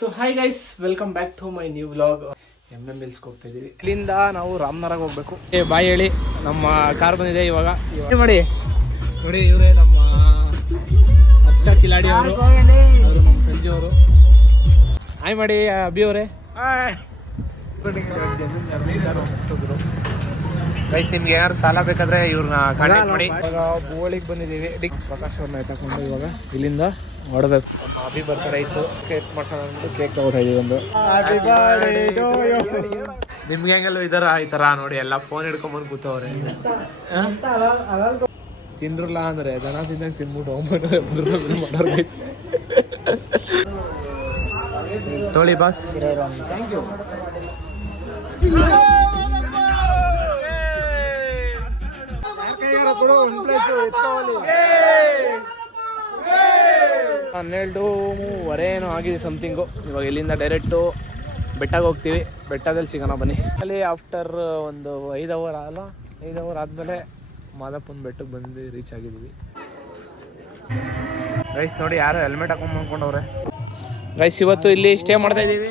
So hi guys, welcome back to my new vlog. MMLs ಹೋಗ್ತಾ ಇದೀವಿ. ಇಲ್ಲಿಂದ ನಾವು ರಾಮನಗರಕ್ಕೆ ಹೋಗ್ಬೇಕು. ಬಾಯ್ ಹೇಳಿ, ನಮ್ಮ ಕಾರ್ ಬಂದಿದೆ ಇವಾಗ ಮಾಡಿ ನೋಡಿ. ಇವರೇ ನಮ್ಮ ಹರ್ಷ ಕಿಲಾಡಿ ಅವರು, ನಮ್ಮ ಸಂಜು ಅವರು. ಹಾಯ್ ಮಾಡಿ ಅಭಿ ಅವರೇ. ಗೈಸ್, ನಿಮ್ಗೆ ಏನಾದ್ರು ಸಾಲ ಬೇಕಾದ್ರೆ ಇವ್ರನ್ನ ಕಾಂಟ್ಯಾಕ್ಟ್ ಮಾಡಿ. ಇವಾಗ ಬೋಳಿಗೆ ಬಂದಿದ್ದೀವಿ. ಪ್ರಕಾಶ್ ಅವ್ರನ್ನ ತಗೊಂಡು ಇವಾಗ ಇಲ್ಲಿಂದ ಹೊಡಬೇಕು. ಅಭಿ ಬರ್ತಾರೆ ಇತ್ತು, ಕೇಕ್ ಮಾಡ್ಸೋಣ ಅಂದ್ಬಿಟ್ಟು ಕೇಕ್ ತಗೋತಾ ಇದೀವಿ. ಒಂದು ನಿಮ್ಗೆ ಹೆಂಗೆಲ್ಲ ಇದಾರ ಈ ತರ ನೋಡಿ, ಎಲ್ಲ ಫೋನ್ ಹಿಡ್ಕೊಂಡ್ಬಂದು ಕೂತವ್ರೆ. ತಿಂದ್ರಲ್ಲ ಅಂದ್ರೆ ದನ ತಿಂದಂಗೆ ತಿನ್ಬಿಟ್ಟು ಮಾಡೋರ್ಗೆ ತೊಳಿ ಬಾಸ್. ಹನ್ನೆರಡುವರೆ ಏನೋ ಆಗಿದೆ ಸಮಥಿಂಗು. ಇವಾಗ ಇಲ್ಲಿಂದ ಡೈರೆಕ್ಟು ಬೆಟ್ಟಗೆ ಹೋಗ್ತೀವಿ. ಬೆಟ್ಟದಲ್ಲಿ ಸಿಗೋಣ ಬನ್ನಿ. ಅಲ್ಲಿ ಆಫ್ಟರ್ ಒಂದು 5 ಅವರ್ ಅಲ್ಲ, 5 ಅವರ್ ಆದಮೇಲೆ ಮಾದಪ್ಪನ ಬೆಟ್ಟಕ್ಕೆ ಬಂದು ರೀಚ್ ಆಗಿದ್ದೀವಿ. ಗೈಸ್ ನೋಡಿ, ಯಾರು ಹೆಲ್ಮೆಟ್ ಹಾಕೊಂಡು ಮಾಡ್ಕೊಂಡವ್ರೆ. ಗೈಸ್, ಇವತ್ತು ಇಲ್ಲಿ ಸ್ಟೇ ಮಾಡ್ತಾ ಇದ್ದೀವಿ.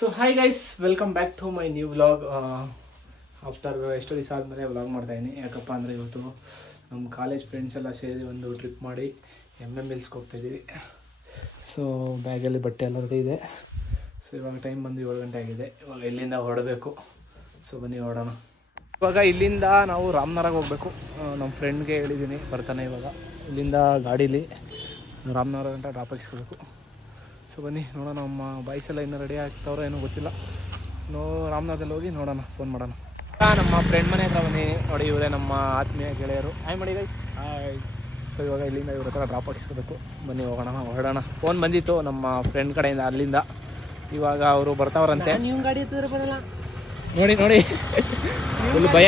So hi guys, welcome back to my new vlog. After ಎಷ್ಟೋ ದಿವಸ ಆದಮೇಲೆ ವ್ಲಾಗ್ ಮಾಡ್ತಾಯಿದ್ದೀನಿ. ಯಾಕಪ್ಪ ಅಂದರೆ ಇವತ್ತು ನಮ್ಮ ಕಾಲೇಜ್ ಫ್ರೆಂಡ್ಸ್ ಎಲ್ಲ ಸೇರಿ ಒಂದು ಟ್ರಿಪ್ ಮಾಡಿ MMLs ಹೋಗ್ತಾಯಿದ್ದೀವಿ. ಸೊ ಬ್ಯಾಗಲ್ಲಿ ಬಟ್ಟೆ ಎಲ್ಲ ರೆಡಿ ಇದೆ. ಸೊ ಇವಾಗ ಟೈಮ್ ಬಂದು 7 ಗಂಟೆ ಆಗಿದೆ. ಇವಾಗ ಇಲ್ಲಿಂದ ಹೊರಡಬೇಕು. ಸೊ ಬನ್ನಿ ಹೊರಡೋಣ. ಇವಾಗ ಇಲ್ಲಿಂದ ನಾವು ರಾಮನಗರಕ್ಕೆ ಹೋಗಬೇಕು. ನಮ್ಮ ಫ್ರೆಂಡ್ಗೆ ಹೇಳಿದ್ದೀನಿ, ಬರ್ತಾನೆ ಇವಾಗ. ಇಲ್ಲಿಂದ ಗಾಡೀಲಿ ರಾಮನಗರ ಗಂಟ ಡ್ರಾಪ್ ಹಾಕಿಸ್ಕೋಬೇಕು. ಸೊ ಬನ್ನಿ ನೋಡೋಣ. ನಮ್ಮ ಬಾಯ್ಸ್ ಎಲ್ಲ ಇನ್ನೂ ರೆಡಿ ಆಗ್ತಾವ್ರೋ ಏನೋ ಗೊತ್ತಿಲ್ಲ. ರಾಮನಗರದಲ್ಲಿ ಹೋಗಿ ನೋಡೋಣ, ಫೋನ್ ಮಾಡೋಣ. ನಮ್ಮ ಫ್ರೆಂಡ್ ಮನೆ ಹತ್ರ ಬನ್ನಿ ನೋಡಿ. ಇವರೇ ನಮ್ಮ ಆತ್ಮೀಯ ಗೆಳೆಯರು. ಹಾಯ್ ಮಾಡಿ ಗೈಸ್. ಹಾಯ್. ಸೊ ಇವಾಗ ಇಲ್ಲಿಂದ ಇವ್ರ ಹತ್ರ ಡ್ರಾಪ್ ಹಾಕಿಸ್ಕೋಬೇಕು. ಬನ್ನಿ ಹೋಗೋಣ, ಹೊರಡೋಣ. ಫೋನ್ ಬಂದಿತ್ತು ನಮ್ಮ ಫ್ರೆಂಡ್ ಕಡೆಯಿಂದ, ಅಲ್ಲಿಂದ. ಇವಾಗ ಅವರು ಬರ್ತಾವ್ರಂತೆ. ನೋಡಿ ನೋಡಿ, ಫುಲ್ ಭಯ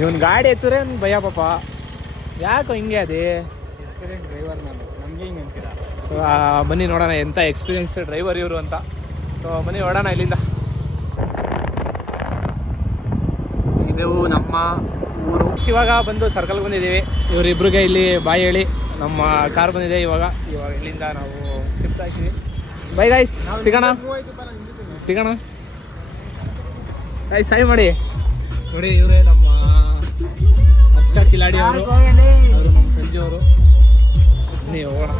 ಇವನು ಗಾಡಿ ಎತ್ತಿದ್ರೆ ಭಯ ಪಾಪ. ಯಾಕೋ ಹಿಂಗೆ ಅದೇ ಡ್ರೈವರ್ ನಾನು, ನಮಗೆ ಹಿಂಗೆ ಅಂತೀರ. ಸೊ ಬನ್ನಿ ನೋಡೋಣ, ಎಂಥ ಎಕ್ಸ್ಪೀರಿಯನ್ಸ್ ಡ್ರೈವರ್ ಇವರು ಅಂತ. ಸೊ ಬನ್ನಿ ಹೊರಡೋಣ ಇಲ್ಲಿಂದ. ಇದು ನಮ್ಮ ಊರು. ಇವಾಗ ಬಂದು ಸರ್ಕಲ್ಗೆ ಬಂದಿದ್ದೀವಿ. ಇವರಿಬ್ರಿಗೆ ಇಲ್ಲಿ ಬಾಯ್ ಹೇಳಿ, ನಮ್ಮ ಕಾರ್ ಬಂದಿದೆ ಇವಾಗ. ಇಲ್ಲಿಂದ ನಾವು ಶಿಫ್ಟ್ ಆಗ್ತೀವಿ. ಬೈ ಗೈಸ್, ಸಿಗೋಣ ಗೈಸ್. ಸಾಯ್ ಮಾಡಿ ನೋಡಿ. ಇವರೇ ನಮ್ಮ ಹರ್ಷ ಕಿಲಾಡಿ ಅವರು, ನಮ್ಮ ಸಂಜು ಅವರು. ನೀವು ಹೋಗೋಣ.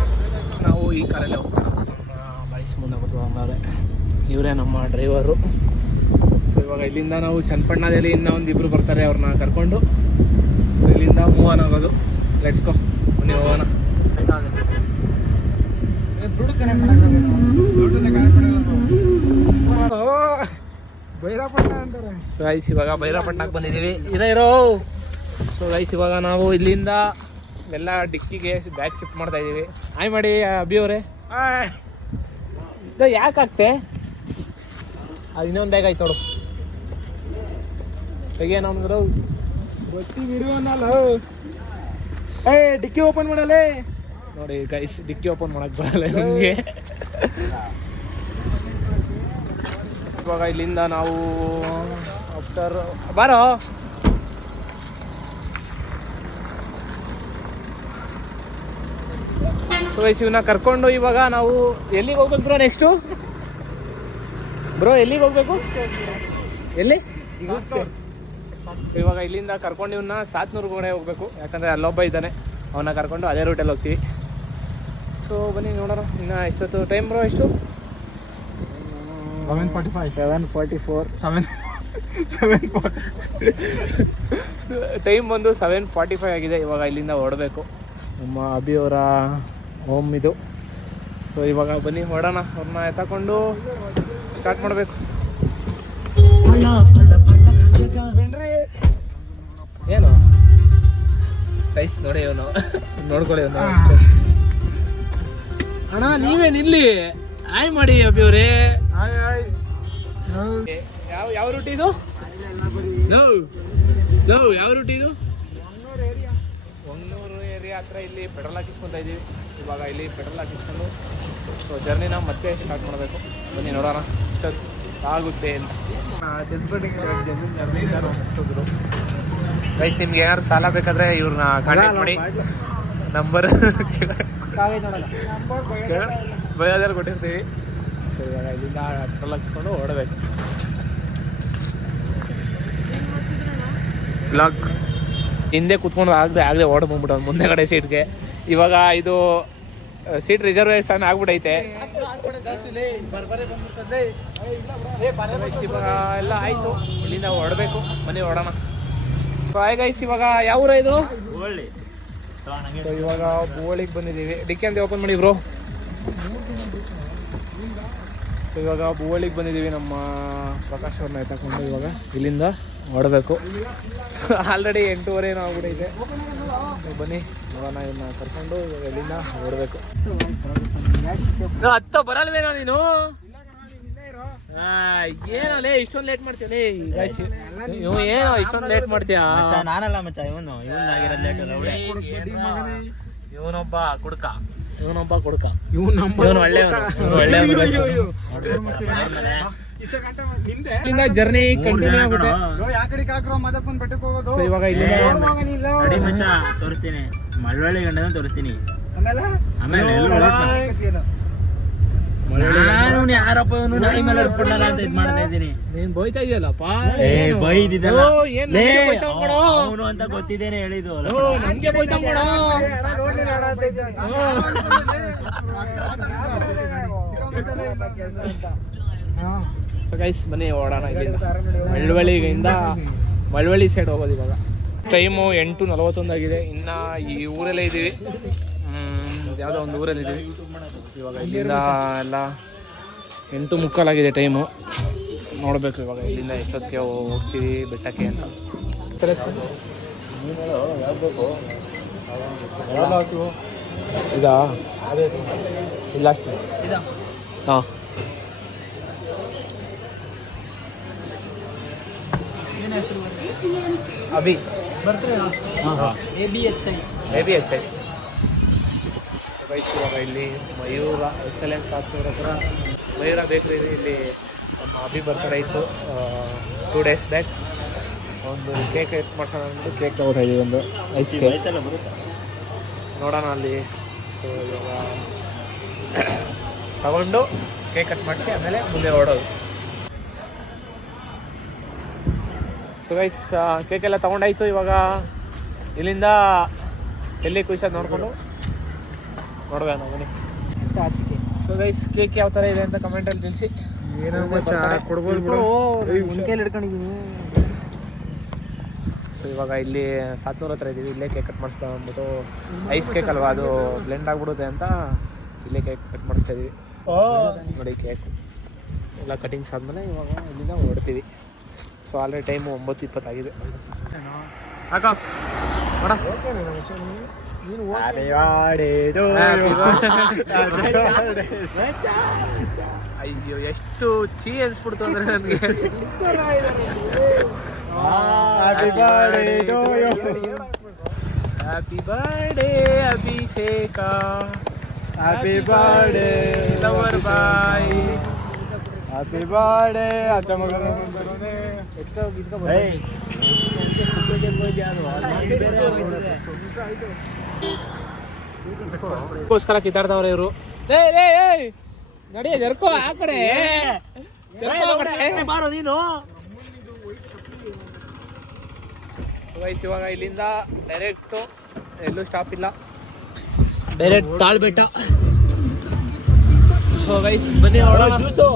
ನಾವು ಈ ಕಾರಲ್ಲೇ ಹೋಗ್ತೀವಿ. ನಮ್ಮ ಬಾಯ್ಸ್ ಮುಂದೆ ಕೂತ್ಕೊಂಡವ್ರೆ. ಇವರೇ ನಮ್ಮ ಡ್ರೈವರು. ಸೊ ಇವಾಗ ಇಲ್ಲಿಂದ ನಾವು ಚನ್ನಪಟ್ಟಣದಲ್ಲಿ ಇನ್ನೂ ಒಂದಿಬ್ಬರು ಬರ್ತಾರೆ, ಅವ್ರನ್ನ ಕರ್ಕೊಂಡು. ಸೊ ಇಲ್ಲಿಂದ ಮೂವ್ ಆನ್ ಆಗೋದು. ಲೆಟ್ಸ್ ಗೋ, ಬನ್ನಿ ಹೋಗೋಣ. ಸೊ ಗೈಸ್, ಇವಾಗ ಭೈರಪಟ್ಟಣಕ್ಕೆ ಬಂದಿದ್ದೀವಿ. ಇರೋ. ಸೊ ಗೈಸ್, ಇವಾಗ ನಾವು ಇಲ್ಲಿಂದ ಎಲ್ಲ ಡಿಕ್ಕಿಗೆ ಬ್ಯಾಗ್ ಶಿಫ್ಟ್ ಮಾಡ್ತಾ ಇದ್ದೀವಿ. ಹಾಯ್ ಮಾಡಿ ಅಭಿ ಅವರೇ. ಇದು ಯಾಕಾಗ್ತೆ? ಅದು ಇನ್ನೊಂದು ಬ್ಯಾಗ್ ಆಯ್ತು ನೋಡು. ತೆಗಿಯೋಣ ಗೊತ್ತಿ ಬಿಡುವನಲ್ಲ. ಡಿಕ್ಕಿ ಓಪನ್ ಮಾಡಲ್ಲ ನೋಡಿ ಗೈಸ್. ಡಿಕ್ಕಿ ಓಪನ್ ಮಾಡಕ್ ಬರಲ್ಲ ನಿಮಗೆ. ಇವಾಗ ಇಲ್ಲಿಂದ ನಾವು ಆಫ್ಟರ್ ಬಾರೋ. ಸೊ ಗೈಸ್, ಇವನ್ನ ಕರ್ಕೊಂಡು ಇವಾಗ ನಾವು ಎಲ್ಲಿಗೆ ಹೋಗ್ಬೇಕು ಬ್ರೋ? ನೆಕ್ಸ್ಟು ಬ್ರೋ ಎಲ್ಲಿಗೆ ಹೋಗ್ಬೇಕು? ಎಲ್ಲಿ? ಸೊ ಇವಾಗ ಇಲ್ಲಿಂದ ಕರ್ಕೊಂಡು ಇವನ್ನ ಸಾತ್ನೂರ್ಗೆ ಕಡೆ ಹೋಗ್ಬೇಕು. ಯಾಕಂದರೆ ಅಲ್ಲೊಬ್ಬ ಇದ್ದಾನೆ, ಅವನ್ನ ಕರ್ಕೊಂಡು ಅದೇ ರೂಟಲ್ಲಿ ಹೋಗ್ತೀವಿ. ಸೊ ಬನ್ನಿ ನೋಡೋಣ. ಇನ್ನು ಎಷ್ಟೊತ್ತು ಟೈಮ್ ಬ್ರೋ? ಎಷ್ಟು? 7:44 ಟೈಮ್ ಬಂದು 7:45 ಆಗಿದೆ. ಇವಾಗ ಇಲ್ಲಿಂದ ಹೊರಡಬೇಕು. ನಮ್ಮ ಅಭಿಯವರ ಹೋಮ್ ಇದು. ಸೊ ಇವಾಗ ಬನ್ನಿ ಹೊರಡೋಣ. ಅವ್ರನ್ನ ಎತ್ತಕೊಂಡು ಸ್ಟಾರ್ಟ್ ಮಾಡಬೇಕು. ಏನು ಗೈಸ್ ನೋಡಿ, ಇವನು ನೋಡ್ಕೊಳ್ಳಿ ಅವನು ಅಷ್ಟೇ. ಅಣ್ಣ ನೀವೇ ನಿಲ್ಲಿ. ಹಾಯ್ ಮಾಡಿ ಅಭಿಯವ್ರೆ. ಯಾವ ರೂಟ್ ಇದು? ಯಾವ ರೂಟ್ ಇದು? ಹೊಂಗನೂರು ಏರಿಯಾ ಹತ್ರ ಇಲ್ಲಿ ಪೆಟ್ರೋಲ್ ಹಾಕಿಸ್ಕೊತಾ ಇದ್ದೀವಿ. ಇವಾಗ ಇಲ್ಲಿ ಪೆಟ್ರೋಲ್ ಹಾಕಿಸ್ಕೊಂಡು ಸೊ ಜರ್ನಿನ ಮತ್ತೆ ಸ್ಟಾರ್ಟ್ ಮಾಡಬೇಕು. ಬನ್ನಿ ನೋಡೋಣ ಎಷ್ಟೊತ್ತು ಆಗುತ್ತೆ ಅಂತ. ಗೈಸ್ ನಿಮ್ಗೆ ಏನಾದ್ರು ಸಾಲ ಬೇಕಾದ್ರೆ ಇವ್ರನ್ನ ಕಾಂಟ್ಯಾಕ್ಟ್ ಮಾಡಿ. ನಂಬರ್ ಬಯೋದಲ್ಲಿ ಕೊಟ್ಟಿರ್ತೀವಿ. ಸೊ ಇವಾಗ ಇಲ್ಲಿಂದ ಪೆಟ್ರೋಲ್ ಹಾಕ್ಸ್ಕೊಂಡು ಓಡಬೇಕು. ಬ್ಲಾಗ್ ಹಿಂದೆ ಕೂತ್ಕೊಂಡು ಆಗದೆ ಓಡ ಬಂದ್ಬಿಟ್ಟು ಮುಂದೆ ಕಡೆ ಸೀಟ್ಗೆ. ಇವಾಗ ಇದು ಸೀಟ್ ರಿಸರ್ವೇಶನ್ ಆಗ್ಬಿಟ್ಟೈತೆ. ಇವಾಗ ಎಲ್ಲ ಆಯ್ತು, ಇಲ್ಲಿಂದ ಹೊರಡ್ಬೇಕು, ಮನೆ ಹೊಡೋಣ. ಹಾಯ್ ಗೈಸ್, ಇವಾಗ ಯಾವ ಊರ ಇದು? ಸೊ ಇವಾಗ ಬೋಳಿಗೆ ಬಂದಿದ್ದೀವಿ. ಡಿಕ್ಕಿ ಅಂತ ಓಪನ್ ಮಾಡಿ ಬ್ರೋ. ಸೊ ಇವಾಗ ಬೋಳಿಗೆ ಬಂದಿದ್ದೀವಿ ನಮ್ಮ ಪ್ರಕಾಶ್ ಅವ್ರನ್ನ ಎತ್ತಕೊಂಡು. ಇವಾಗ ಇಲ್ಲಿಂದ ಹೊರಡಬೇಕು. ಸೊ ಆಲ್ರೆಡಿ 8:30 ಏನೋ ಆಗ್ಬಿಟ್ಟೈತೆ. ಸೊ ಬನ್ನಿ ಇವಾಗ ಇವನ್ನ ಕರ್ಕೊಂಡು ಇವಾಗ ಇಲ್ಲಿಂದ ಹೊರಡಬೇಕು. ಹತ್ತ ಬರಲ್ವೇನೋ ನೀನು? ಏನೋ ಇಷ್ಟೊಂದು ಲೇಟ್ ಮಾಡ್ತೀವಿ. ಇವ್ ಏನೋ ಇಷ್ಟೊಂದು ಲೇಟ್ ಮಾಡ್ತೀಯ? ನಾನಲ್ಲ ಮಚ್ಚ, ಇವನು ಇವನೊಬ್ಬ ಕುಡ್ಕ, ಇವನು ಒಳ್ಳೆ ಜರ್ನಿ ಕಂಟಿನ್ಯೂ ಆಗುತ್ತೆ. ಇವಾಗ ಇಲ್ಲಿಂದ ತೋರಿಸ್ತೀನಿ, ಮಳವಳ್ಳಿ ಗಂಡನ ತೋರಿಸ್ತೀನಿ. ಆಮೇಲೆ ಯಾರಪ್ಪ ಇವನು ನಾಯಿ ಮೇಲೆ ಇಟ್ಕೊಂಡಲ್ಲ ಅಂತ ಇದ್ ಮಾಡ್ತಾ ಇದ್ದೀನಿ. ನೀನ್ ಬೈತಾ ಇದೆಯಲ್ಲಪ್ಪ. ಬೈದಿದ್ದಲ್ಲ ಅವನು ಅಂತ ಗೊತ್ತಿದ್ದೇನೆ ಹೇಳಿದ್ದು. ನಂಗೆ ಬೈತಾ ಸೊ ಗೈಸ್ ಬನ್ನಿ ಓಡೋಣ ಇಲ್ಲಿಂದ. ಮಳವಳ್ಳಿ ಸೈಡ್ ಹೋಗೋದು. ಇವಾಗ ಟೈಮು 8:41 ಆಗಿದೆ. ಇನ್ನ ಈ ಊರಲ್ಲೇ ಇದ್ದೀವಿ, ಯಾವುದೋ ಒಂದು ಊರಲ್ಲಿ ಇದ್ದೀವಿ. ಇವಾಗ ಇಲ್ಲಿಂದ ಎಲ್ಲ 8:45 ಆಗಿದೆ ಟೈಮು. ನೋಡಬೇಕು ಇವಾಗ ಇಲ್ಲಿಂದ ಎಷ್ಟೊತ್ತಿಗೆ ಹೋಗ್ತೀವಿ ಬೆಟ್ಟಕ್ಕೆ ಅಂತ. ಇದಾ ಇಲ್ಲ ಅಷ್ಟೇ. ಹಾಂ ಅಭಿ ಬರ್ತೀರಾ? ABHI ಇವಾಗ ಇಲ್ಲಿ ಮಯೂರ ಎಕ್ಸಲೆನ್ಸ್ ಆಗ್ತಿರೋ ಹತ್ರ ಮಯೂರ ಬೇಕ್ರಿ ಇಲ್ಲಿ ನಮ್ಮ ಅಭಿ ಬರ್ತಾರೆ ಇತ್ತು 2 days ಬ್ಯಾಕ್. ಒಂದು ಕೇಕ್ ಎಟ್ ಮಾಡ್ಸೋಣ ಅಂದ್ಬಿಟ್ಟು ಕೇಕ್ ತಗೋತಾ ಇದ್ದೀವಿ, ಒಂದು ಐಸ್ ಕೇಕ್ ನೋಡೋಣ ಅಲ್ಲಿ. ಸೊ ಇವಾಗ ತಗೊಂಡು ಕೇಕ್ ಕಟ್ ಮಾಡಿಸಿ ಆಮೇಲೆ ಮುಂದೆ ಹೊರಡೋದು. So guys ಕೇಕೆಲ್ಲ ತೊಗೊಂಡಾಯ್ತು. ಇವಾಗ ಇಲ್ಲಿಂದ ಎಲ್ಲಿ ಖುಷಿಯಾಗಿ ನೋಡಿಕೊಂಡು ನೋಡ್ಬೇಕ ಬನ್ನಿ. ಸೊ ಗೈಸ್ ಕೇಕ್ ಯಾವ ಥರ ಇದೆ ಅಂತ ಕಮೆಂಟಲ್ಲಿ ತಿಳಿಸಿ. ಸೊ ಇವಾಗ ಇಲ್ಲಿ 700 ಹತ್ರ ಇದ್ದೀವಿ. ಇಲ್ಲೇ ಕೇಕ್ ಕಟ್ ಮಾಡಿಸ್ತಾ ಅಂದ್ಬಿಟ್ಟು, ಐಸ್ ಕೇಕ್ ಅಲ್ವಾ ಅದು ಬ್ಲೆಂಡ್ ಆಗಿಬಿಡುತ್ತೆ ಅಂತ ಇಲ್ಲೇ ಕೇಕ್ ಕಟ್ ಮಾಡಿಸ್ತಾ ಇದ್ದೀವಿ. ನೋಡಿ ಕೇಕ್ ಎಲ್ಲ ಕಟಿಂಗ್ಸ್ ಆದಮೇಲೆ ಇವಾಗ ಇಲ್ಲಿಂದ ಹೊರಡ್ತೀವಿ. ಸೊ ಆಲ್ರೆಡಿ ಟೈಮು 9:20 ಆಗಿದೆ. ಅಕ್ಕ ಅಯ್ಯೋ ಎಷ್ಟು ಚೀ ಅನ್ಸ್ಬಿಡ್ತು ಅಂದ್ರೆ ನನಗೆ. ಹ್ಯಾಪಿ ಬರ್ಡೇ ಅಭಿಷೇಕ, happy birthday lover boy, happy birthday ಅತ್ತ ಮಗನ. ಗೋಸ್ಕರ ಕಿತ್ತಾಡ್ದವ್ರೆ ಇವರು. ನಡಿಯ ಜರ್ಕೋ ಆ ಕಡೆ ಬಾರೋ ನೀನು. ಇವಾಗ ಇಲ್ಲಿಂದ ಡೈರೆಕ್ಟು ಎಲ್ಲೂ ಸ್ಟಾಪ್ ಇಲ್ಲ, ಡೈರೆಕ್ಟ್ ತಾಳ್ಬೆಟ್ಟ. ಸೊ ಗೈಸ್ ಬನ್ನಿ ನೋಡೋಣ. ಜ್ಯೂಸು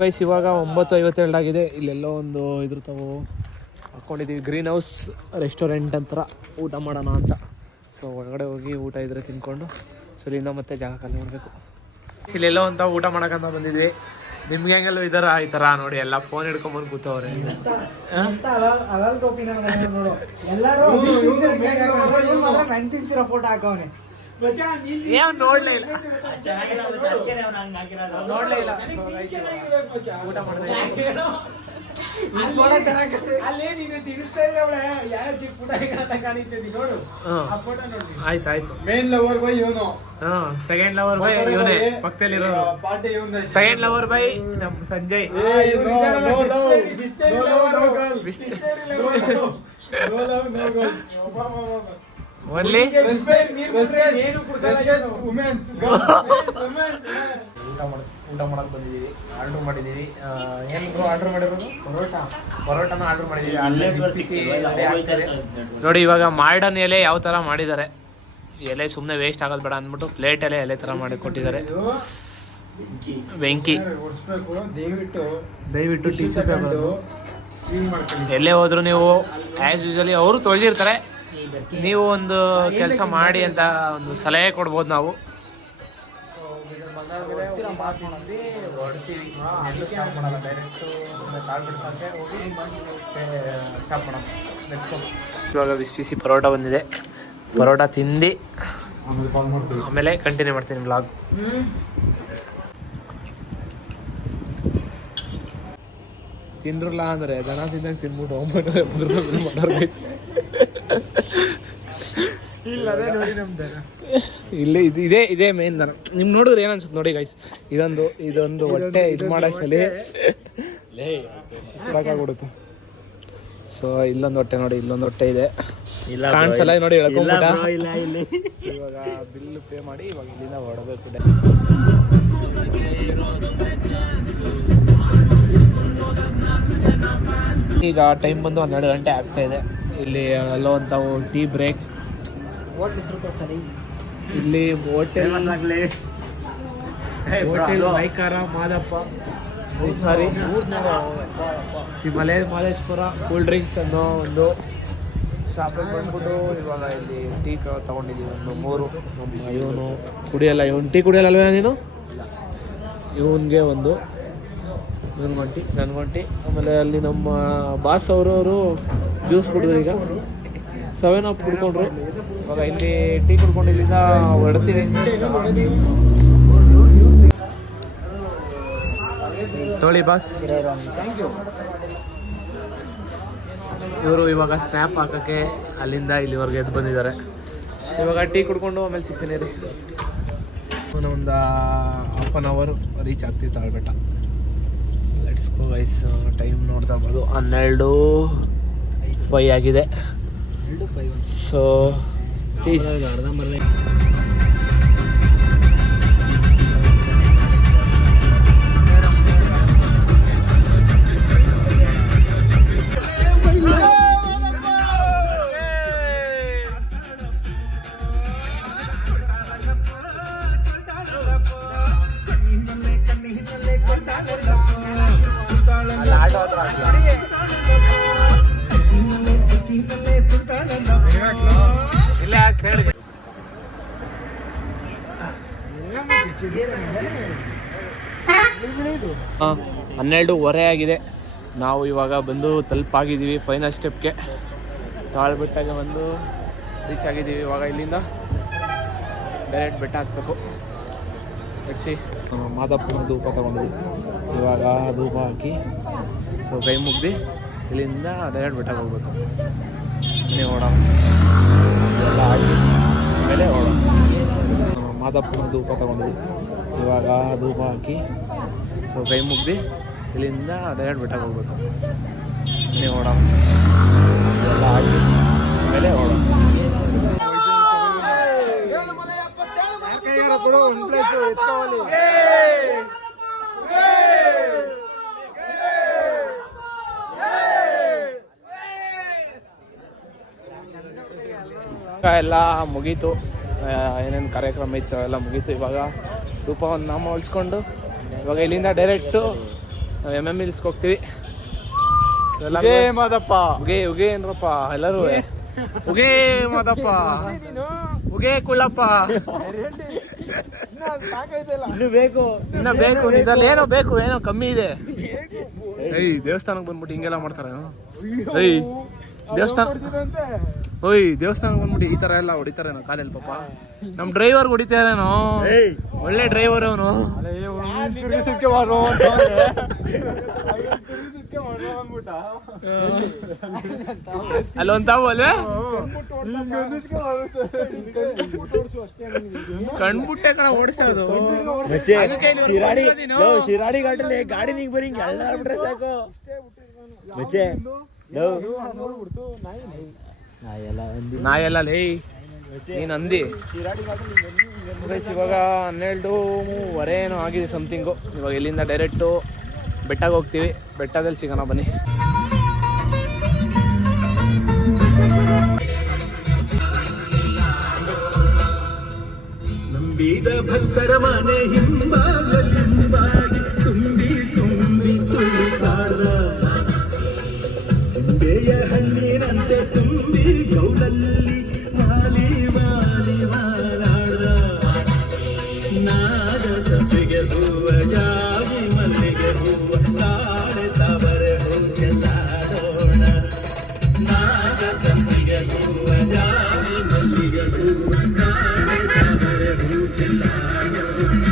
ಗೈಸ್ ಇವಾಗ 9:52 ಆಗಿದೆ. ಇಲ್ಲೆಲ್ಲೋ ಒಂದು ಇದ್ರ ತಾವು ಹಾಕ್ಕೊಂಡಿದ್ದೀವಿ, ಗ್ರೀನ್ ಹೌಸ್ ರೆಸ್ಟೋರೆಂಟ್ ಅಂತರ ಊಟ ಮಾಡೋಣ ಅಂತ. ಸೊ ಒಳಗಡೆ ಹೋಗಿ ಊಟ ಇದ್ರೆ ತಿನ್ಕೊಂಡು ಸೊ ಇಲ್ಲಿಂದ ಮತ್ತೆ ಜಾಗ ಖಾಲಿ ಮಾಡಬೇಕು. ಇಲ್ಲೆಲ್ಲೋ ಅಂತ ಊಟ ಮಾಡೋಕ್ಕಂತ ಬಂದಿದ್ವಿ. ನಿಮ್ಗೆ ಹೆಂಗೆಲ್ಲೂ ಈ ಥರ ನೋಡಿ ಎಲ್ಲ ಫೋನ್ ಹಿಡ್ಕೊಂಬಂದು ಕೂತವ್ರೆ. ಏನ್ ನೋಡ್ಲೇ ಇಲ್ಲ ಚೆನ್ನಾಗಿಲ್ಲ ಮಚ್ಚ, ಅದಕ್ಕೆ ಅವ್ನು ಹಂಗ್ ಹಾಕಿರೋದು. ನೋಡ್ಲೇ ಇಲ್ಲ So, guys, ಊಟ ಮಾಡಿದೆ ಆಯ್ತು ಆಯ್ತು ಮೇನ್ ಲವರ್ ಬೈ ಇವನು, ಸೆಕೆಂಡ್ ಲವರ್ ಬೈ ಇವನೇ ಪಕ್ಕದಲ್ಲಿರೋರು. ಪಾರ್ಟಿ ಇವನು. ಸೆಕೆಂಡ್ ಲವರ್ ಬೈ ನಮ್ ಸಂಜಯ್. ಓನ್ಲಿ ಊಟ ಮಾಡಕ್ ಬಂದಿದೀವಿ. ಆರ್ಡರ್ ಮಾಡಿದೀವಿ. ಏನ್ ಆರ್ಡರ್ ಮಾಡಿರೋದು? ಪರೋಟಾನ ಆರ್ಡರ್ ಮಾಡಿದೀವಿ. ಅಲ್ಲೇ ಬಿಸಿ ready ಆಗ್ತಿದೆ. ನೋಡಿ ಇವಾಗ ಮಾಡರ್ನ್ ಎಲೆ ಯಾವ ತರ ಮಾಡಿದ್ದಾರೆ. ಎಲೆ ಸುಮ್ಮನೆ ವೇಸ್ಟ್ ಆಗೋದು ಬೇಡ ಅಂದ್ಬಿಟ್ಟು ಪ್ಲೇಟ್ ಎಲೆ ತರ ಮಾಡಿ ಕೊಟ್ಟಿದ್ದಾರೆ. ಬೆಂಕಿ ದಯವಿಟ್ಟು ಟಿಶ್ಯೂ ಪೇಪರ್ ಎಲ್ಲೇ ಹೋದ್ರು ನೀವು ಆಸ್ ಯೂಶಲಿ ಅವರು ತೊಳೆದಿರ್ತಾರೆ, ನೀವು ಒಂದು ಕೆಲಸ ಮಾಡಿ ಅಂತ ಒಂದು ಸಲಹೆ ಕೊಡ್ಬೋದು ನಾವು. ಇವಾಗ ಬಿಸಿ ಬಿಸಿ ಪರೋಟ ಬಂದಿದೆ. ಪರೋಟ ತಿಂದು ಆಮೇಲೆ ಕಂಟಿನ್ಯೂ ಮಾಡ್ತೀನಿ ಬ್ಲಾಗ್. ತಿಂದ್ರಲ್ಲ ಅಂದ್ರೆ ದನ ತಿಂದಾಗ ತಿಂದ್ಬಿಟ್ಟು ಇಲ್ಲಿ ಇದೇ ಮೇನ್ ದನ. ನಿಮ್ ನೋಡಿದ್ರೆ ಏನ್ ಅನ್ಸುತ್ತೆ ನೋಡಿ ಗೈಸ್, ಇದೊಂದು ಹೊಟ್ಟೆ ಇದು ಮಾಡಷ್ಟಲ್ಲಿ ಸಾಕಾಗ್ಬಿಡುತ್ತೆ. ಸೊ ಇಲ್ಲೊಂದು ಹೊಟ್ಟೆ ನೋಡಿ, ಇಲ್ಲೊಂದು ಹೊಟ್ಟೆ ಇದೆ, ಕಾಣಿಸಲ್ಲ ನೋಡಿ, ಹೇಳ್ಕೊಂಡ್ಬಿಟ್ಟ. ಇವಾಗ ಬಿಲ್ ಪೇ ಮಾಡಿ ಇವಾಗ ಇಲ್ಲಿಂದ ಹೊರಡಬೇಕು. ಈಗ ಟೈಮ್ ಬಂದು 12 ಗಂಟೆ ಆಗ್ತಾ ಇದೆ. ಇಲ್ಲಿ ಎಲ್ಲೋ ಅಂತ ಟೀ ಬ್ರೇಕ್. ಇಲ್ಲಿ ಹೋಟೆಲ್ ಮೈಕಾರ ಮಾದಪ್ಪ, ಸಾರಿ ಮಲೇಶ್ವರ ಕೂಲ್ ಡ್ರಿಂಕ್ಸ್ ಅನ್ನೋ ಒಂದು ಶಾಪಿಗೆ ಬಂದ್ಬಿಟ್ಟು ಇವಾಗ ಇಲ್ಲಿ ಟೀ ತಗೊಂಡಿದ್ದೀವಿ ಒಂದು 3. ಇವನು ಕುಡಿಯಲ್ಲ, ಇವನು ಟೀ ಕುಡಿಯಲ್ಲ ಅಲ್ವೇ ನೀನು? ಇವನ್ಗೆ ಒಂದು, ನನ್ಗೊಂಟಿ ಆಮೇಲೆ ಅಲ್ಲಿ ನಮ್ಮ ಬಾಸ್ ಅವರು ಜ್ಯೂಸ್ ಕುಡಿದ್ರು. ಈಗ 7 ಅಪ್ ಕುಡ್ಕೊಂಡ್ರು. ಇವಾಗ ಇಲ್ಲಿ ಟೀ ಕುಡ್ಕೊಂಡು ಇಲ್ಲಿಂದ ಹೊರಡ್ತೀವಿ. ತೊಳಿ ಬಾಸ್. ಇವರು ಇವಾಗ ಸ್ನ್ಯಾಪ್ ಹಾಕಕ್ಕೆ ಅಲ್ಲಿಂದ ಇಲ್ಲಿವರೆಗೆ ಎದ್ದು ಬಂದಿದ್ದಾರೆ. ಇವಾಗ ಟೀ ಕುಡ್ಕೊಂಡು ಆಮೇಲೆ ಸಿಗ್ತೀನಿ ರೀ. ಒಂದು ಹಾಫ್ ಆನ್ ಅವರ್ ರೀಚ್ ಆಗ್ತೀವಿ Talbetta. Let's go guys. Time ನೋಡ್ತಾ ಇರ್ಬೋದು 12:05 ಆಗಿದೆ. ಸೊ ಇಲ್ಲೇ 12:15 ಆಗಿದೆ. ನಾವು ಇವಾಗ ಬಂದು ತಲುಪಾಗಿದ್ದೀವಿ ಫೈನಲ್ ಸ್ಟೆಪ್ಗೆ. ತಾಳ್ಬೆಟ್ಟಾಗ ಬಂದು ರೀಚ್ ಆಗಿದ್ದೀವಿ. ಇವಾಗ ಇಲ್ಲಿಂದ ಡೈರೆಕ್ಟ್ ಬೆಟ್ಟ ಹತ್ತಬೇಕು. ನಡೆಸಿ ಮಾದಪ್ಪನ ಧೂಪ ತಗೊಂಡಿದ್ವಿ. ಇವಾಗ ಧೂಪ ಹಾಕಿ ಸೊ ಕೈ ಮುಗ್ದು ಇಲ್ಲಿಂದ ಡೈರೆಕ್ಟ್ ಬೆಟ್ಟಕ್ಕೆ ಹೋಗ್ಬೇಕು. ನೀವು ಓಡೋಣ ಎಲ್ಲ ಹಾಕಿ ಆಮೇಲೆ ಓಡೋಣ. ಮಾದಪ್ಪನ ಧೂಪ ತಗೊಂಡಿದ್ವಿ. ಇವಾಗ ಧೂಪ ಹಾಕಿ ಸೊ ಕೈ ಮುಗ್ದು ಇಲ್ಲಿಂದ ಡೈರೆಕ್ಟ್ ಬೆಟ್ಟಕ್ಕೆ ಹೋಗ್ಬೇಕು. ನೀವು ಓಡೋಣ ಎಲ್ಲ ಹಾಕಿ ಆಮೇಲೆ ಓಡೋಣ. ಎಲ್ಲ ಮುಗೀತು, ಏನೇನು ಕಾರ್ಯಕ್ರಮ ಇತ್ತು ಎಲ್ಲ ಮುಗೀತು. ಇವಾಗ ಧೂಪವನ್ನು ನಾಮ ಹೊಲಿಸ್ಕೊಂಡು ಇವಾಗ ಇಲ್ಲಿಂದ ಡೈರೆಕ್ಟು ನಾವು MMILS ಹೋಗ್ತೀವಿ. ಮಾದಪ್ಪ ಉಗೆ ಏನ್ರಪ್ಪ ಎಲ್ಲರೂ ಉಗೇ ಮಾದಪ್ಪ, ಉಗೇ ಕುಳ್ಳಪ್ಪ. ಇನ್ನು ಬೇಕು ಇದ್ರಲ್ಲಿ ಏನೋ ಬೇಕು, ಏನೋ ಕಮ್ಮಿ ಇದೆ. ದೇವಸ್ಥಾನಕ್ಕೆ ಬಂದ್ಬಿಟ್ಟು ಹಿಂಗೆಲ್ಲ ಮಾಡ್ತಾರೆ. ದೇವಸ್ಥಾನ ಓಯ್ ದೇವಸ್ಥಾನ ಬಂದ್ಬಿಟ್ಟು ಈ ತರ ಎಲ್ಲ ಹೊಡಿತಾರೇನೋ ಕಾಲಲ್ಲಿ ಪಾಪ ನಮ್ ಡ್ರೈವರ್ ಹೊಡಿತಾರೇನೋ ಒಳ್ಳೆ ಡ್ರೈವರ್ ಅವನು ಅಲ್ಲೊಂದ್ ತಾವು ಅಲ್ಲೇ ಕಣ್ಬುಟ್ಟೆ ಕಣ ಓಡಿಸೋದು ಶಿರಾಡಿ ಘಾಟಲ್ಲಿ ಗಾಡಿ ನೀಗ್ ಬರೀ ಬಿಟ್ರೆ ಸಾಕು ಬಚ್ಚೆ ನಾಯೆಲ್ಲ ಲೇ ನೀನ್ ಅಂದಿ ಇವಾಗ 12:15 ಏನೋ ಆಗಿದೆ ಸಮಥಿಂಗು. ಇವಾಗ ಇಲ್ಲಿಂದ ಡೈರೆಕ್ಟು ಬೆಟ್ಟಕ್ಕೆ ಹೋಗ್ತೀವಿ. ಬೆಟ್ಟದಲ್ಲಿ ಸಿಗೋಣ ಬನ್ನಿ. ನಂಬಿದ ಭಕ್ತರ ಮನೆ ಹಿಂಬಾಗಿ ತುಂಬಿ ತುಂಬಿ ತುಳುಕಾಡ ತುಂಬೆಯ ಹಣ್ಣಿನಂತೆ ತುಂಬಿ ಗೌಳಲ್ಲಿ ವಾಲಿ ವಾಲಿ ವಾಲಾಡ ನಾಗ ಸಫಿಗೆ ಹೂವ ಜಾಗಿ ಮಲ್ಲಿಗೆ ಹೂವ ತಾಳೆ ತವರೆ ಹೂವೆಲ್ಲಾಡೋಣ ನಾಗ ಸಫಿಗೆ ಹೂವ ಜಾಗಿ ಮಲ್ಲಿಗೆ ಹೂವ ತಾಳೆ ತವರೆ ಹೂವೆಲ್ಲಾಡೋಣ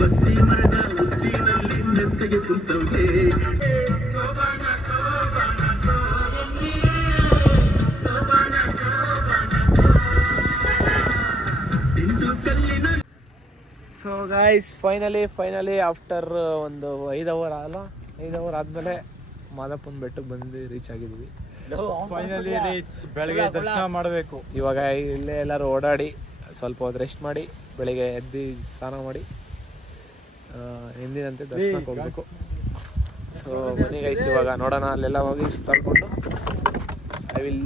ಭಕ್ತಿ ಮರದ ಮುತ್ತಿನಲ್ಲಿ ನೆತ್ತಿಗೆ ಕುಂತವ್ರೆ ಸೊ ಗೈಸ್ ಫೈನಲಿ ಆಫ್ಟರ್ ಒಂದು 5 ಅವರ್ ಆದಮೇಲೆ ಮಾದಪ್ಪನ ಬೆಟ್ಟಕ್ಕೆ ಬಂದು ರೀಚ್ ಆಗಿದ್ದೀವಿ. ಫೈನಲಿ ಬೆಳಗ್ಗೆ ದರ್ಶನ ಮಾಡಬೇಕು. ಇವಾಗ ಇಲ್ಲೇ ಎಲ್ಲರೂ ಓಡಾಡಿ ಸ್ವಲ್ಪ ಹೊತ್ತು ರೆಸ್ಟ್ ಮಾಡಿ ಬೆಳಿಗ್ಗೆ ಎದ್ದು ಸ್ನಾನ ಮಾಡಿ ಎಂದಿನಂತೆ ದರ್ಶನಕ್ಕೆ ಹೋಗ್ಬೇಕು. ಸೊ ಬನ್ನಿ ಗೈಸ್, ಇವಾಗ ನೋಡೋಣ. ಅಲ್ಲೆಲ್ಲ ಹೋಗಿ ಸುತ್ತಾಡ್ಕೊಂಡು ಐ ವಿಲ್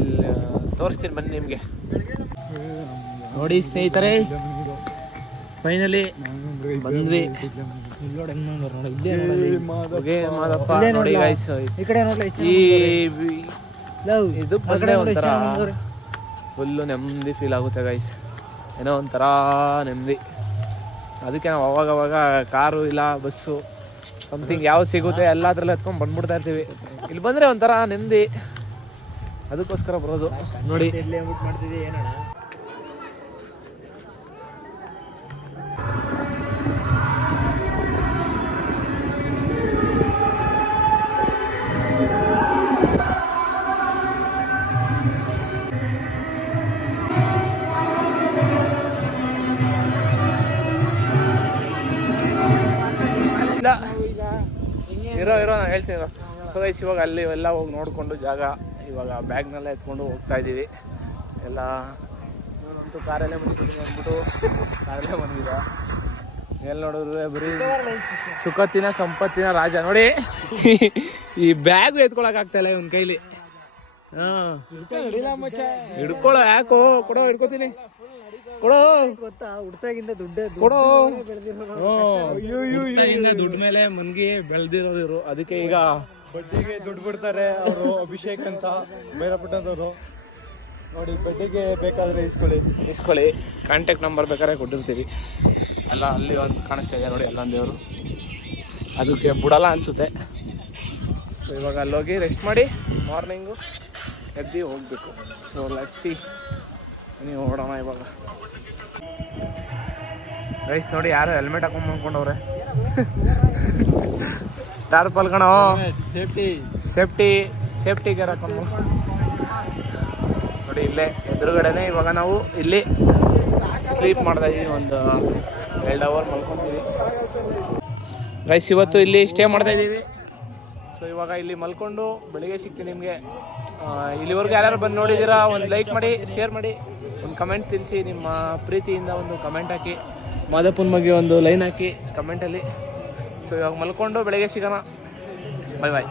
ತೋರಿಸ್ತೀನಿ ಬನ್ನಿ ನಿಮಗೆ. ನೋಡಿ ಸ್ನೇಹಿತರೆ, ಫೈನಲಿ ಬಂದ್ವಿ. ಮಾದಪ್ಪ ನೋಡಿ ಗೈಸ್, ಇದು ಬಂದ್ರೆ ಒಂಥರ ಫುಲ್ಲು ನೆಮ್ಮದಿ ಫೀಲ್ ಆಗುತ್ತೆ ಗೈಸ್. ಏನೋ ಒಂಥರ ನೆಮ್ಮದಿ. ಅದಕ್ಕೆ ನಾವು ಅವಾಗವಾಗ ಕಾರು ಇಲ್ಲ ಬಸ್ಸು ಸಮಥಿಂಗ್ ಯಾವ್ದು ಸಿಗುತ್ತೆ ಎಲ್ಲದ್ರಲ್ಲಿ ಎತ್ಕೊಂಡು ಬಂದ್ಬಿಡ್ತಾ ಇರ್ತೀವಿ. ಇಲ್ಲಿ ಬಂದರೆ ಒಂಥರ ನೆಮ್ಮದಿ, ಅದಕ್ಕೋಸ್ಕರ ಬರೋದು. ನೋಡಿ ಇರೋ ನಾನು ಹೇಳ್ತೀನಿ. ಸೊ ಗೈಸ್, ಇವಾಗ ಅಲ್ಲಿ ಎಲ್ಲ ಹೋಗಿ ನೋಡಿಕೊಂಡು ಜಾಗ ಇವಾಗ ಬ್ಯಾಗ್ನೆಲ್ಲ ಎತ್ಕೊಂಡು ಹೋಗ್ತಾ ಇದ್ದೀವಿ. ಎಲ್ಲ ಅಂತೂ ಕಾರಲ್ಲೇ ಬಂದ್ಬಿಟ್ಟು ಕಾರಲ್ಲೇ ಬಂದಿದ್ದ. ಎಲ್ಲಿ ನೋಡಿದ್ರು ಬರೀ ಸುಖತ್ತಿನ ಸಂಪತ್ತಿನ ರಾಜ. ನೋಡಿ ಈ ಬ್ಯಾಗ್ ಎತ್ಕೊಳಕ್ ಆಗ್ತಾಯಿಲ್ಲ ಇವನ್ ಕೈಲಿ. ಹಿಡ್ಕೊಳ್ಳೋ, ಯಾಕೋ ಕೊಡೋ, ಹಿಡ್ಕೋತೀನಿ ಕೊಡೋ, ಕೊಡೋ. ದುಡ್ಡು ಮೇಲೆ ಮನ್ಗಿ ಬೆಳೆದಿರೋರು ಇವರು. ಅದಕ್ಕೆ ಈಗ ಬಡ್ಡಿಗೆ ದುಡ್ಡು ಬಿಡ್ತಾರೆ ಅವರು. ಅಭಿಷೇಕ್ ಅಂತ ಬೈರಪಟ್ಟದವರು. ನೋಡಿ, ಬಡ್ಡಿಗೆ ಬೇಕಾದ್ರೆ ಇಸ್ಕೊಳ್ಳಿ. ಕಾಂಟ್ಯಾಕ್ಟ್ ನಂಬರ್ ಬೇಕಾದ್ರೆ ಕೊಟ್ಟಿರ್ತೀವಿ. ಎಲ್ಲ ಅಲ್ಲಿ ಒಂದು ಕಾಣಿಸ್ತಾ ಇದೆ ನೋಡಿ, ಅಲ್ಲೊಂದು ದೇವರು. ಅದಕ್ಕೆ ಬಿಡಲ್ಲ ಅನಿಸುತ್ತೆ. ಸೊ ಇವಾಗ ಅಲ್ಲೋಗಿ ರೆಸ್ಟ್ ಮಾಡಿ ಮಾರ್ನಿಂಗು ಎದ್ದು ಹೋಗಬೇಕು. ಸೊ ಲೆಟ್ಸ್ ಸಿ, ನೀವು ಓಡೋಣ ಇವಾಗ. ಗೈಸ್ ನೋಡಿ, ಯಾರು ಹೆಲ್ಮೆಟ್ ಹಾಕೊಂಡು ಅಂದ್ಕೊಂಡವ್ರೆ. ಟಾರ್ಪಲ್ ಕಣೋ, ಸೇಫ್ಟಿ ಗೇರ್ ಹಾಕೊಂಡು ನೋಡಿ. ಇಲ್ಲೇ ಎದುರುಗಡೆನೆ ಇವಾಗ ನಾವು ಇಲ್ಲಿ ಸ್ಲೀಪ್ ಮಾಡ್ತಾ ಇದೀವಿ. ಒಂದು 2 ಅವರ್ ಮಲ್ಕೊತೀವಿ ಗೈಸ್. ಇವತ್ತು ಇಲ್ಲಿ ಸ್ಟೇ ಮಾಡ್ತಾ ಇದ್ದೀವಿ. ಸೊ ಇವಾಗ ಇಲ್ಲಿ ಮಲ್ಕೊಂಡು ಬೆಳಿಗ್ಗೆ ಸಿಗ್ತೀನಿ ನಿಮಗೆ. ಇಲ್ಲಿವರೆಗೂ ಯಾರ್ಯಾರು ಬಂದು ನೋಡಿದ್ದೀರಾ, ಒಂದು ಲೈಕ್ ಮಾಡಿ, ಶೇರ್ ಮಾಡಿ, ಒಂದು ಕಮೆಂಟ್ ತಿಳಿಸಿ. ನಿಮ್ಮ ಪ್ರೀತಿಯಿಂದ ಒಂದು ಕಮೆಂಟ್ ಹಾಕಿ, ಮಾದಪ್ಪನ ಬಗ್ಗೆ ಒಂದು ಲೈನ್ ಹಾಕಿ ಕಮೆಂಟಲ್ಲಿ. ಸೊ ಇವಾಗ ಮಲ್ಕೊಂಡು ಬೆಳಿಗ್ಗೆ ಸಿಗೋಣ. ಬಾಯ್ ಬಾಯ್.